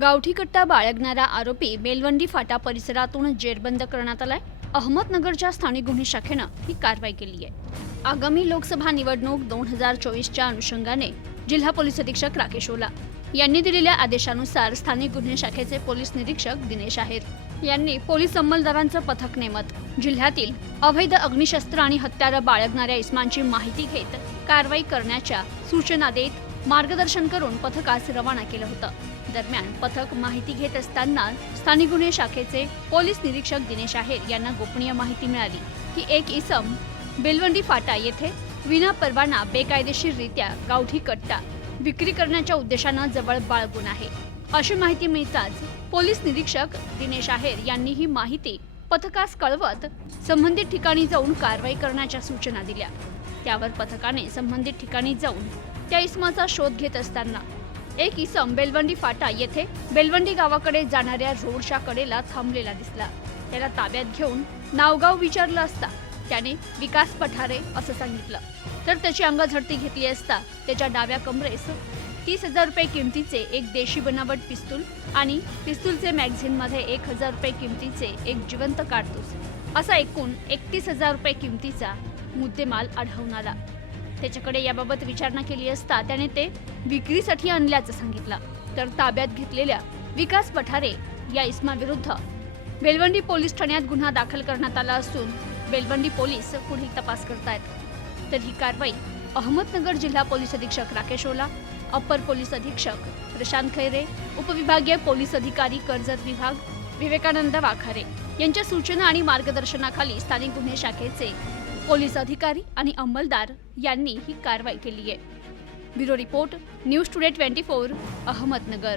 गावठी कट्टा बाळगणारा आरोपी मेलवंडी फाटा परिसरातून जेरबंद करण्यात आलाय. अहमदनगरच्या स्थानिक गुन्हे शाखेनं ही कारवाई केली आहे. आगामी लोकसभा निवडणूक दोन हजार चोवीसच्या अनुषंगाने जिल्हा पोलीस अधीक्षक राकेश ओला यांनी दिलेल्या आदेशानुसार स्थानिक गुन्हे शाखेचे पोलीस निरीक्षक दिनेश आहेत यांनी पोलीस अंमलदारांचं पथक नेमत जिल्ह्यातील अवैध अग्निशस्त्र आणि हत्यारं बाळगणाऱ्या इस्मांची माहिती घेत कारवाई करण्याच्या सूचना देत मार्गदर्शन करून पथकास रवाना केलं होतं. दरम्यान पथक माहिती घेत असताना स्थानिक गुन्हे शाखेचे पोलीस निरीक्षक दिनेश आहेर यांना गोपनीय माहिती मिळाली की एक इसम बेलवंडी फाटा येथे विना परवाना बेकायदेशीररित्या गावठी कट्टा विक्री करण्याच्या उद्देशानं जवळ बाळगून आहे. अशी माहिती मिळताच पोलीस निरीक्षक दिनेश आहेर यांनी ही माहिती पथकास कळवत संबंधित ठिकाणी जाऊन कारवाई करण्याच्या सूचना दिल्या. त्यावर पथकाने संबंधित ठिकाणी जाऊन त्या इसमाचा शोध घेत असताना एक इसम बेलवंडी फाटा येथे बेलवंडी गावाकडे जाणाऱ्या रोडच्या कडेला थांबलेला दिसला. त्याला ताब्यात घेऊन नावगाव विचारलं असता त्याने विकास पठारे असं सांगितलं. तर त्याची अंगझडती घेतली असता त्याच्या डाव्या कमरेस तीस हजार रुपये किमतीचे एक देशी बनावट पिस्तूल आणि पिस्तूलचे मॅगझिनमध्ये एक हजार रुपये किमतीचे एक जिवंत काढतोस असा एकूण एकतीस हजार रुपये किमतीचा मुद्देमाल आढळून आला. त्याच्याकडे याबाबत विचारणा केली असता त्याने ते विक्रीसाठी आणल्याचं सांगितलं. तर ताब्यात घेतलेल्या विकास पठारे या इस्माविरुद्ध बेलवंडी पोलीस ठाण्यात गुन्हा दाखल करण्यात आला असून बेलवंडी पोलीस पुढील तपास करतायत. तर ही कारवाई अहमदनगर जिल्हा पोलीस अधीक्षक राकेश ओला अप्पर पोलीस अधीक्षक प्रशांत खैरे उपविभागीय पोलीस अधिकारी कर्जत विभाग विवेकानंद वाखारे यांच्या सूचना आणि मार्गदर्शनाखाली स्थानिक गुन्हे शाखेचे पोलीस अधिकारी आणि अंमलदार यांनी ही कारवाई केली आहे bureau report news today twenty four Ahmednagar.